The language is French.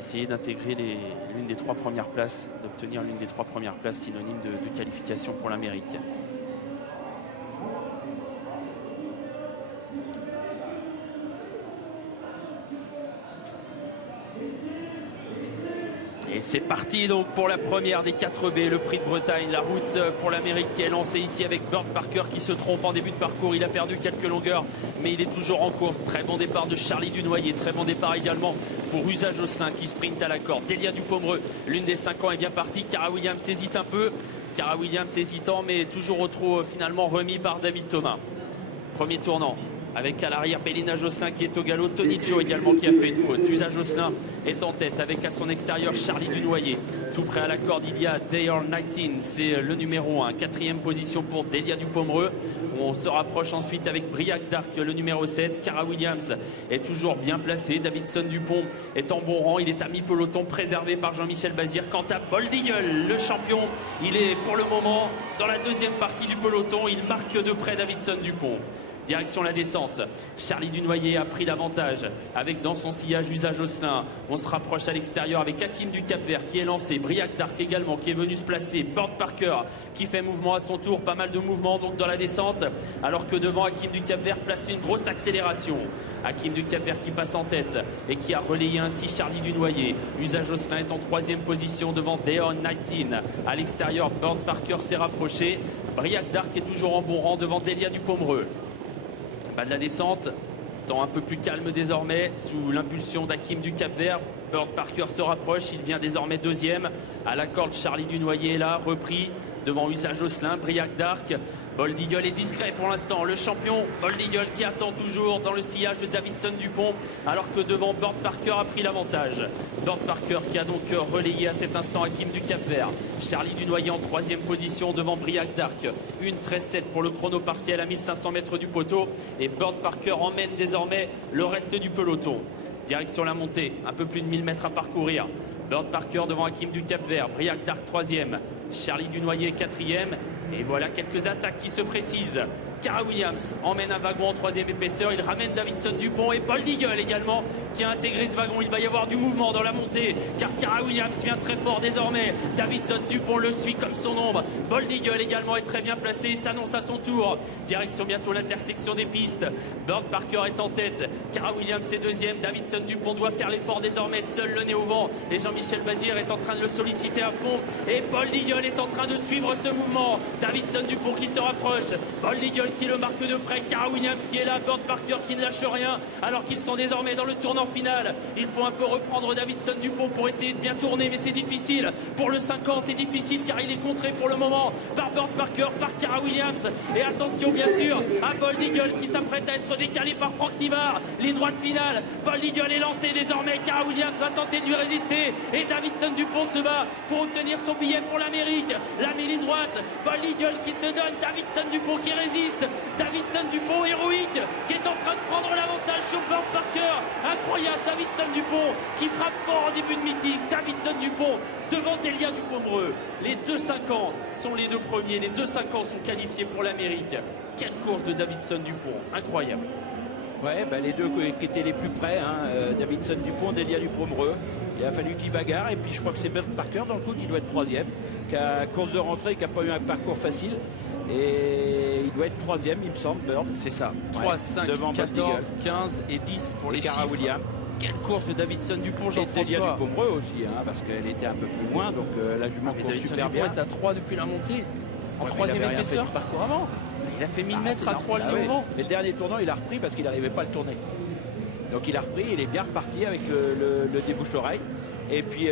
essayer d'intégrer l'une des 3 premières places, d'obtenir l'une des 3 premières places synonyme de qualification pour l'Amérique. Et c'est parti donc pour la première des 4B, le Prix de Bretagne. La route pour l'Amérique qui est lancée ici avec Bird Parker qui se trompe en début de parcours. Il a perdu quelques longueurs, mais il est toujours en course. Très bon départ de Charlie Dunoyer. Très bon départ également pour Usa Josselin qui sprint à la corde. Delia Dupomereux, l'une des 5 ans, est bien partie. Cara Williams hésite un peu. Cara Williams hésitant, mais toujours au trot finalement remis par David Thomas. Premier tournant. Avec à l'arrière Bélina Josselin qui est au galop. Tony Joe également qui a fait une faute. Usa Josselin est en tête avec à son extérieur Charlie Dunoyer. Tout près à la corde, il y a Dale 19. C'est le numéro 1. 4e position pour Delia Dupomereux. On se rapproche ensuite avec Briac Dark, le numéro 7. Cara Williams est toujours bien placé. Davidson Dupont est en bon rang. Il est à mi-peloton préservé par Jean-Michel Bazir. Quant à Bold Eagle, le champion, il est pour le moment dans la 2e partie du peloton. Il marque de près Davidson Dupont. Direction la descente. Charlie Dunoyer a pris l'avantage avec dans son sillage Usa Josselin. On se rapproche à l'extérieur avec Hakim du Cap-Vert qui est lancé. Briac Dark également qui est venu se placer. Bird Parker qui fait mouvement à son tour. Pas mal de mouvements donc dans la descente. Alors que devant Hakim du Cap-Vert place une grosse accélération. Hakim du Cap-Vert qui passe en tête et qui a relayé ainsi Charlie Dunoyer. Usa Josselin est en 3e position devant Deon 19. À l'extérieur, Bird Parker s'est rapproché. Briac Dark est toujours en bon rang devant Delia Dupomereux. Bas de la descente, temps un peu plus calme désormais, sous l'impulsion d'Hakim du Cap-Vert. Bird Parker se rapproche, il vient désormais 2e. À la corde, Charlie Dunoyer est là, repris devant Usa Josselin, Briac Dark. Bold Eagle est discret pour l'instant. Le champion Bold Eagle qui attend toujours dans le sillage de Davidson Dupont, alors que devant Bird Parker a pris l'avantage. Bird Parker qui a donc relayé à cet instant Hakim du Cap-Vert. Charlie Dunoyer en 3e position devant Briac Dark. 1:13.7 pour le chrono partiel à 1500 mètres du poteau. Et Bird Parker emmène désormais le reste du peloton. Direction la montée, un peu plus de 1000 mètres à parcourir. Bird Parker devant Hakim du Cap-Vert. Briac Dark 3e. Charlie Dunoyer 4e. Et voilà quelques attaques qui se précisent. Cara Williams emmène un wagon en 3e épaisseur. Il ramène Davidson Dupont et Bold Eagle également qui a intégré ce wagon. Il va y avoir du mouvement dans la montée car Cara Williams vient très fort désormais. Davidson Dupont le suit comme son ombre. Bold Eagle également est très bien placé. Il s'annonce à son tour. Direction bientôt l'intersection des pistes. Bird Parker est en tête. Cara Williams est 2e. Davidson Dupont doit faire l'effort désormais. Seul le nez au vent. Et Jean-Michel Bazir est en train de le solliciter à fond. Et Bold Eagle est en train de suivre ce mouvement. Davidson Dupont qui se rapproche. Bold Eagle qui le marque de près. Cara Williams qui est là. Bird Parker qui ne lâche rien alors qu'ils sont désormais dans le tournant final. Il faut un peu reprendre Davidson Dupont pour essayer de bien tourner, mais c'est difficile. Pour le 5 ans, c'est difficile car il est contré pour le moment par Bird Parker, par Cara Williams. Et attention bien sûr à Bold Eagle qui s'apprête à être décalé par Franck Nivard. Les droites finales. Bold Eagle est lancé désormais. Cara Williams va tenter de lui résister. Et Davidson Dupont se bat pour obtenir son billet pour l'Amérique. La ligne droite. Bold Eagle qui se donne. Davidson Dupont qui résiste. Davidson Dupont héroïque qui est en train de prendre l'avantage sur Bird Parker. Incroyable Davidson Dupont qui frappe fort en début de meeting. Davidson Dupont devant Delia Dupomereux. Les 2-5 ans sont les 2 premiers. Les 2-5 ans sont qualifiés pour l'Amérique. Quelle course de Davidson Dupont. Incroyable. Ouais, les 2 qui étaient les plus près, Davidson Dupont, Delia Dupomereux. Il a fallu qu'il bagarre et puis je crois que c'est Bird Parker dans le coup qui doit être 3e, qui a course de rentrée, qui n'a pas eu un parcours facile. Et il doit être 3e, il me semble, Bird. C'est ça. 3, 5, 14, 15 et 10 pour les chiffres. Williams. Quelle course de Davidson Dupont, Jean-François. Et Delia Dupomereux aussi, parce qu'elle était un peu plus loin, donc la jument court super bien. Davidson Dupont est à 3 depuis la montée, en 3e épaisseur. Parcours avant. Il a fait 1000 mètres à 3 le nez au vent. Mais le dernier tournant, il a repris parce qu'il n'arrivait pas à le tourner. Donc il a repris, il est bien reparti avec le débouche-oreille. Et puis